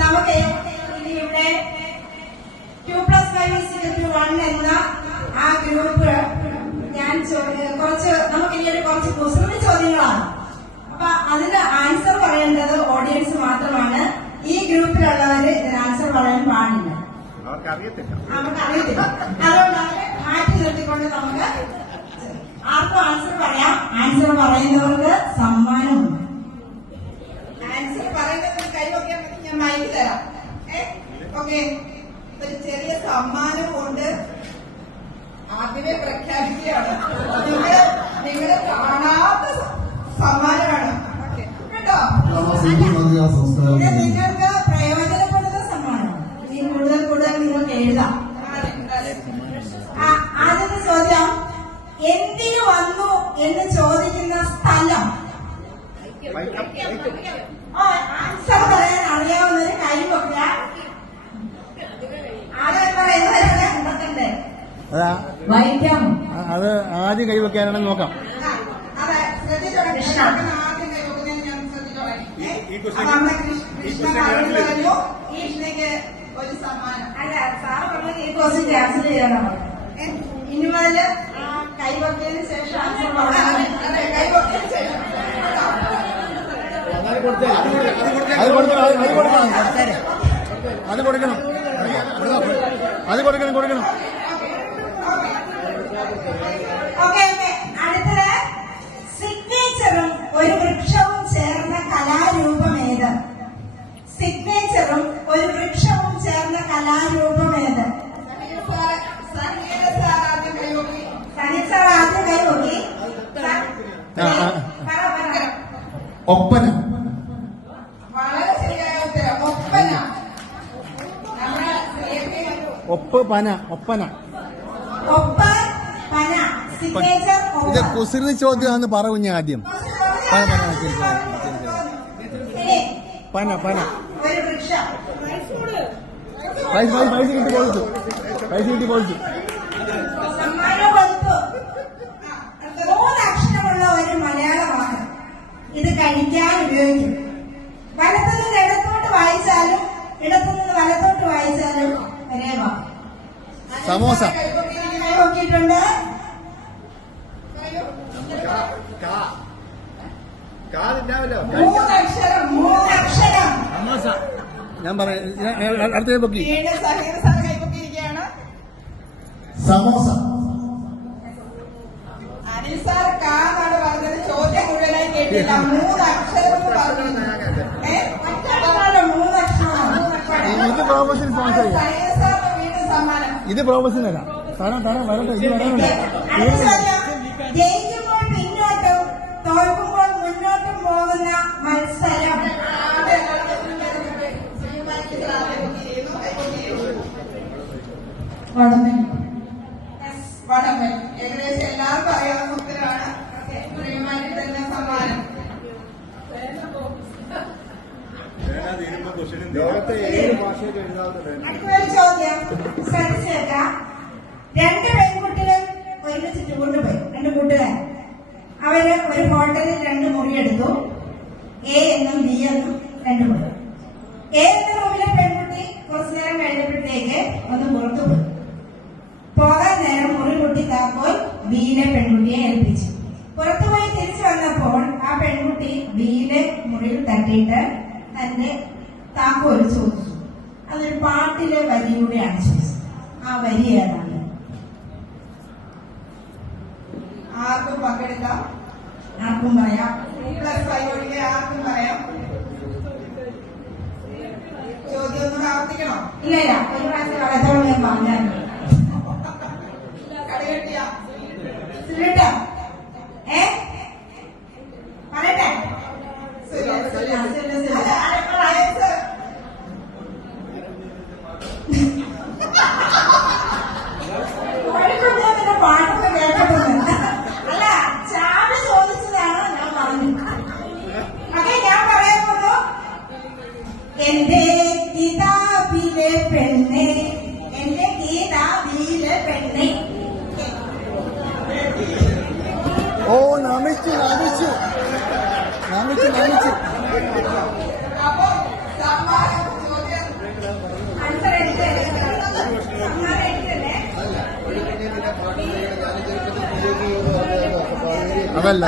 നമുക്ക് ഇവിടെ 2+5=1 എന്ന ആ ഗ്രൂപ്പ് ഞാൻ നമുക്ക് ഇനിയൊരു കുറച്ച് കുസൃതി ചോദ്യങ്ങളാണ്. അപ്പൊ അതിന് ആൻസർ പറയേണ്ടത് ഓഡിയൻസ് മാത്രമാണ്. ഈ ഗ്രൂപ്പിലുള്ളവര് ഇതിന് ആൻസർ പറയാൻ പാടില്ല. നമുക്കറിയത്തില്ല. അതുകൊണ്ട് അവരെ മാറ്റി നിർത്തിക്കൊണ്ട് നമുക്ക് ആർക്കും ആൻസർ പറയാം. ആൻസർ പറയുന്നവർക്ക് സമ്മാനമുണ്ട്. ആൻസർ പറയുന്നവർക്ക് കൈവയ്ക്കാൻ പറ്റി ഞാൻ മൈക്ക് തരാം. ഓക്കെ, ഒരു ചെറിയ സമ്മാനമുണ്ട്. ആദ്യമേ പ്രഖ്യാപിക്കുകയാണ്. നിങ്ങൾ കാണാത്ത സമ്മാനമാണ് കേട്ടോ. ഇത് നിങ്ങൾക്ക് പ്രയോജനപ്പെടുന്ന സമ്മാനമാണ്. ഇനി കൂടുതൽ നിങ്ങൾക്ക് എഴുതാം. ആദ്യത്തെ ചോദ്യം, എന്തിനു വന്നു എന്ന് ചോദിക്കുന്ന സ്ഥലം. ആൻസർ പറയാൻ അറിയാവുന്നൊരു കഴിവൊക്കെ അത് ആദ്യം കൈവയ്ക്കാനാണെന്ന് നോക്കാം. ഒരു സമ്മാനം അല്ല, സാറ് പറഞ്ഞത് ഈ ക്വസ്റ്റ്യൻ ക്യാൻസൽ ചെയ്യാനാണ്. ഇനി മുതൽ കൈവയ്ക്കതിന് ശേഷം ആൻസർ കൈവയ്ക്കതിന് ശേഷം അത് കൊടുക്കണം. അടുത്തത്, സിഗ്നേച്ചറും ഒരു വൃക്ഷവും ചേർന്ന കലാരൂപം ഏത്? സിഗ്നേച്ചറും ഒരു വൃക്ഷവും ചേർന്ന കലാരൂപം ഏത്? സനീൽ സാർ ആദ്യം കൈവക്കി. ഒപ്പന. വളരെ ശരിയായ ഉത്തരം, ഒപ്പന. ഒപ്പന. സിഗ്നേച്ചർ. ഇത് കുസൃതി ചോദ്യമാണെന്ന് പറഞ്ഞു ഞാൻ ആദ്യം. പന ഒരു വൃക്ഷം. പൈസ കിട്ടി പോയിട്ടു. സമ്മാനം കൊടുത്തു. 3 അക്ഷരമുള്ള ഒരു മലയാളമാണ്. ഇത് കഴിക്കാൻ ഉപയോഗിക്കും. വലത്തുനിന്ന് ഇടത്തോട്ട് വായിച്ചാലും ഇടത്തുനിന്ന് വലത്തോട്ട് വായിച്ചാലും രേഖ. സമോസ. നോക്കിയിട്ടുണ്ട്. മൂന്നക്ഷരം. ഞാൻ പറയാം. അടുത്ത പൊക്കി. കൈപ്പൊക്കിയിരിക്കുകയാണ്. സമോസ. അനിൽ സാർ കാന്നാണ് പറഞ്ഞത്. ചോദ്യം മുഴുവനായി കേട്ടില്ല. 3 അക്ഷരം പറഞ്ഞു. 3 അക്ഷരം. ഇത് പ്രൊഫഷണൽ സ്പോൺസർ. ഇത് പ്രൊഫഷണൽ അല്ല. തരാം വരട്ടെ. ഇത് വരാനുണ്ട്. ജയിക്കുമ്പോൾ പിന്നോട്ടും തോൽക്കുമ്പോൾ മുന്നോട്ടും പോകുന്ന മത്സരം. വടംവലി. ഏകദേശം എല്ലാവർക്കും അറിയാവുന്ന ഉത്തരവാണ്. തന്നെ സമ്മാനം. അടുത്തൊരു ചോദ്യം ശ്രദ്ധിച്ചേക്കാം. 2 പെൺകുട്ടികൾ ഒരുമിച്ച് ടൂറിന് പോയി. 2 കൂട്ടുകാർ. അവര് ഒരു ഹോട്ടലിൽ 2 മുറിയെടുത്തു. എ എന്നും ബി എന്നും 2 മുറി. എ എന്ന റൂമിലെ പെൺകുട്ടി കുറച്ചു നേരം കഴിഞ്ഞപ്പോഴത്തേക്ക് ഒന്ന് പുറത്തു പോയി. പോകാൻ നേരം മുറി കുട്ടി താക്കോൽ ബിയിലെ പെൺകുട്ടിയെ ഏൽപ്പിച്ചു. പുറത്തുപോയി തിരിച്ചു വന്നപ്പോൾ ആ പെൺകുട്ടി ബിയിലെ മുറിയിൽ തട്ടിയിട്ട് തന്റെ താക്കോൽ ചോദിച്ചു. അതൊരു പാട്ടിലെ വരിയൂടെയാണ് ചോദിച്ചത്. ആ വരി ഏതാണ്? ആർക്കും പങ്കെടുക്കാം, ആർക്കും പറയാം. +5 ഒഴികെ ആർക്കും പറയാം. ചോദ്യം ഒന്നും ആവർത്തിക്കണോ? ഇല്ല, ഒരു പ്രാവശ്യം കളത്തോളം ഞാൻ പറഞ്ഞായിരുന്നു. കടകെട്ടിയ പറയട്ടെ. പാട്ടൊക്കെ കേട്ടിട്ടുണ്ട്. അല്ല, ചാവി ചോദിച്ചതാണ് ഞാൻ പറഞ്ഞത്. അതെ, ഞാൻ പറയാൻ പോകുന്നു. എന്റെ കിതാബിലെ പെണ്ണെ, എന്റെ കിതാബിലെ പെണ്ണെ. ഓ, നമിച്ചു. ആൻസർ എടുത്ത് സമ്മാനം എടുത്തല്ലേ? അതല്ല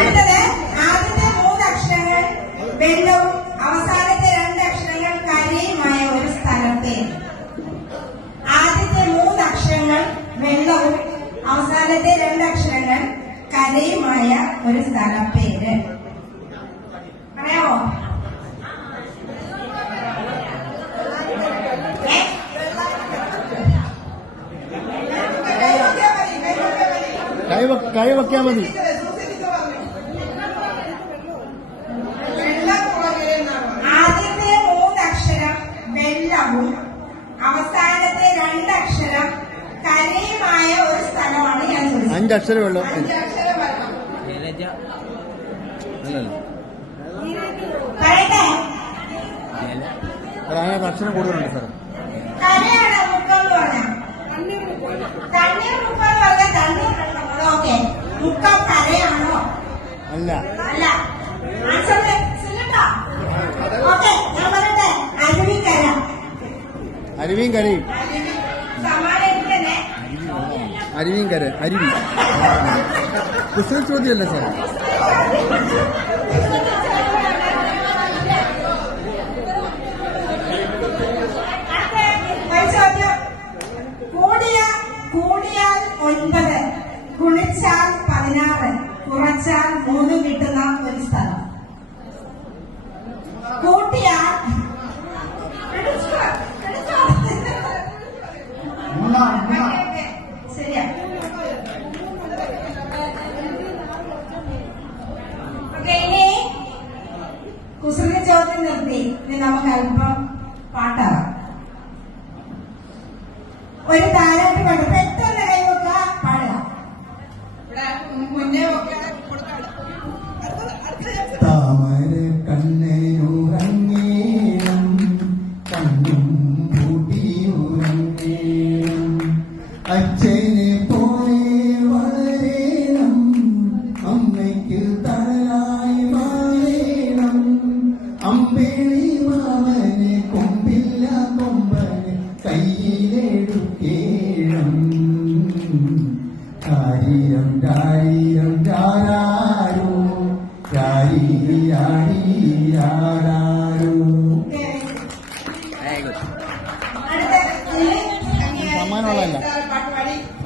അടുത്തത് ആദ്യത്തെ 3 അക്ഷരങ്ങൾ വെള്ളവും അവസാനത്തെ 2 അക്ഷരങ്ങൾ കരയുമായ ഒരു സ്ഥലപ്പേര്. ആദ്യത്തെ 3 അക്ഷരങ്ങൾ വെള്ളവും അവസാനത്തെ 2 അക്ഷരങ്ങൾ കരയുമായ ഒരു സ്ഥലപ്പേര്. പറയാമോ? കൈ വെക്കാ മതി. ആദ്യത്തെ 3 അക്ഷരം വെള്ളവും അവസാനത്തെ 2 അക്ഷരം കരയുമായ ഒരു സ്ഥലമാണ് ഞാൻ ചോദിച്ചത്. 5 അക്ഷരം വെള്ളം. പറയട്ടെ? അതിനകത്ത് അക്ഷരം കൂടുതലുണ്ട് സാർ. കരയാണോ മുക്കം എന്ന് പറഞ്ഞാൽ? തണ്ണീർ മുക്കം എന്ന് പറഞ്ഞാൽ തണ്ണീർ വെള്ളം. ഓക്കെ, മുക്കം കരയാണോ? അല്ല. അല്ല. ആൻസർ ഓക്കെ, ഞാൻ പറയട്ടെ. അരുവിക്കര. അരുവിയും കരയും. സമ്മാനം എടുത്തന്നെ. അരുവിയും കര. അരുവി ക്വസ്റ്റ്യൻ ചോദ്യമല്ല സാർ. കൂടിയാൽ 9, കുളിച്ചാൽ 16, കുറച്ചാൽ 3 കിട്ടുന്ന ഒരു സ്ഥലം. കൂട്ടിയാൽ ശരിയാ. ഓക്കെ, ഇനി കുസൃതി ചോദ്യം നിർത്തി. ഇനി നമുക്ക് അല്പം പാട്ടാവാം. ഒരു താരാട്ട് പാട്ട് പെട്ടെന്ന് കൈവെക്കുക, പാടുക. മുന്നേ താമര കണ്ണനുറങ്ങേണം കണ്ണും കൂട്ടിയുറങ്ങേണം അച്ഛനെ പോലെ വളരേണം അമ്മയ്ക്ക് തണലായി മാറേണം അമ്പേളി മാമനെ കൊമ്പില്ല കൊമ്പനെ കയ്യിലെടുക്കേണം കാരിയം കാരിയം ചാരാരോ സമ്മാനമുള്ളതല്ല.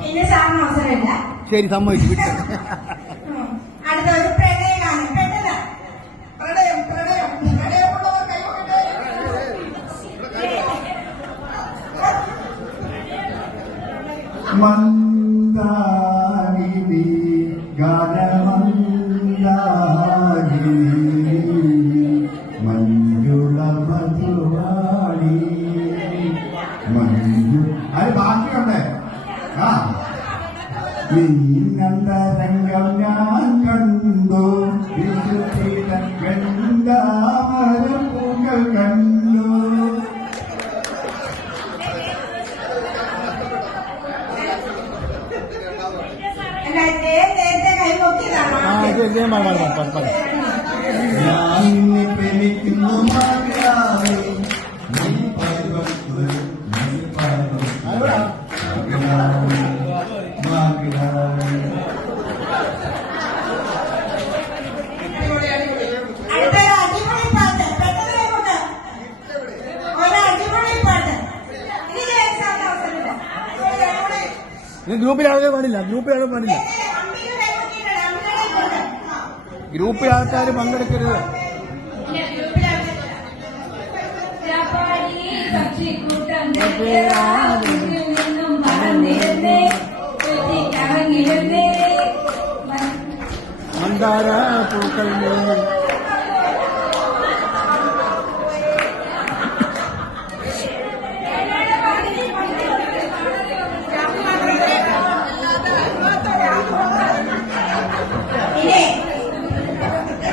പിന്നെ സാറിന് അവസരമില്ല. ശരി, സമ്മതിച്ചു. വിട്ടു. അടുത്ത ഒരു പ്രണയഗാനം. പെട്ടെന്ന് മന്ദാകിനി ഗാനമന്ദാകിനി മഞ്ജുള മധുവാണി മഞ്ജു അത് ബാക്കിയുണ്ട്. ആ നീങ്ങന്തരംഗം ഞാൻ കണ്ടു വിശുദ്ധിത ഗംഗാമരപ്പൂക്കൾ കണ്ടു. നേരത്തെ കൈപൊക്കിയതാണോ? ഞാൻ നിന്നെ പ്രേമിക്കുന്നു മാഗ്രാവേ നീ പർവ്വത നീ പർവ്വത മാഗ്രാവേ. അടുത്തൊരു അടിപൊളി പാട്ട്. പെട്ടെന്ന് കൈപൊക്ക്. ഒരു അടിപൊളി പാട്ട്. ഇനി സാറിന് അവസരമില്ല. ഗ്രൂപ്പിൽ ആളുകൾ പാടില്ല. ഗ്രൂപ്പിൽ ആൾക്കാർ പങ്കെടുക്കരുത്. മന്ദാര പൂക്കൾ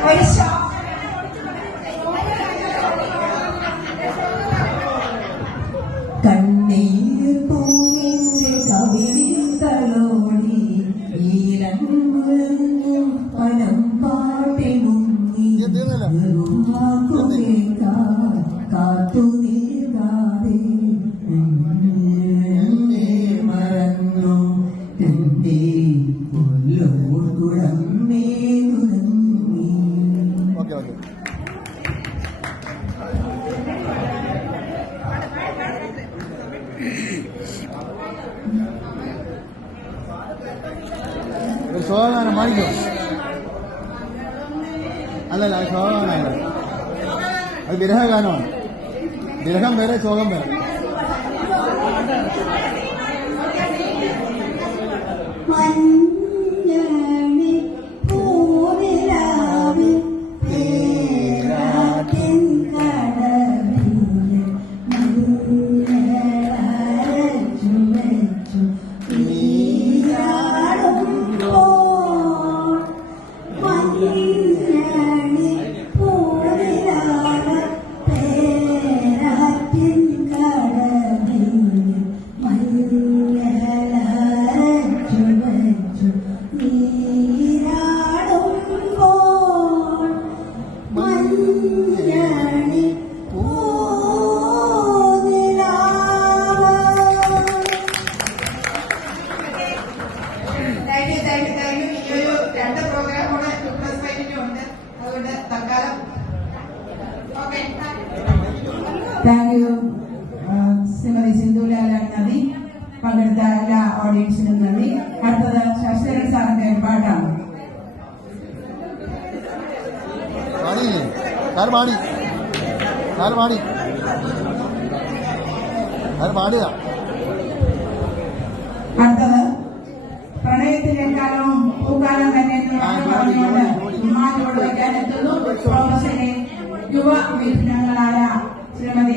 ഒരു കണ്ണീർ പൂവിന്റെ കവിതകളോടി ഈരങ്ങും പനം പാട്ടിനും നീ ശോകഗാനം പാടിക്കോ. അല്ലല്ല അത് ശോകഗാനമല്ല, അത് വിരഹഗാനമാണ്. വിരഹം വേറെ ശോകം വേറെ. മഞ്ഞണി പൂനിലാവിൽ തേരാറ്റിൻ കടവിൽ മഞ്ഞളരച്ചു വെച്ചു നീരാടുമ്പോൾ മഞ്ഞണി പൂനിലാവിൽ തേരാറ്റിൻ കടവിൽ മഞ്ഞളരച്ചു വെച്ചു നീരാടുമ്പോൾ മഞ്ഞണി പൂനിലാവ്. Thank you. ഇനിയൊരു 2 പ്രോഗ്രാം കൂടെ 2+5 ഉണ്ട്, അതുകൊണ്ട് തൽക്കാലം ഓക്കെ. താങ്ക് യു ശ്രീമതി സിന്ധുലാലാണ് നന്ദി. പങ്കെടുത്ത എല്ലാ ഓഡിയൻസിനും നന്ദി. അടുത്തത് ശശിധരൻ സാറിന്റെ പാട്ടാണ്. പാടിയില്ലേ? സാർ പാടി, സാർ പാടി, സാർ പാടുക. അടുത്തത് പ്രണയത്തിനേക്കാളും പൂക്കാലം തന്നെ എന്ന് പറഞ്ഞുകൊണ്ട് ഉമ്മാനോട് വയ്ക്കാൻ എത്തുന്നു പ്രൊഫസറെ യുവ വിഘ്നങ്ങളായ ശ്രീമതി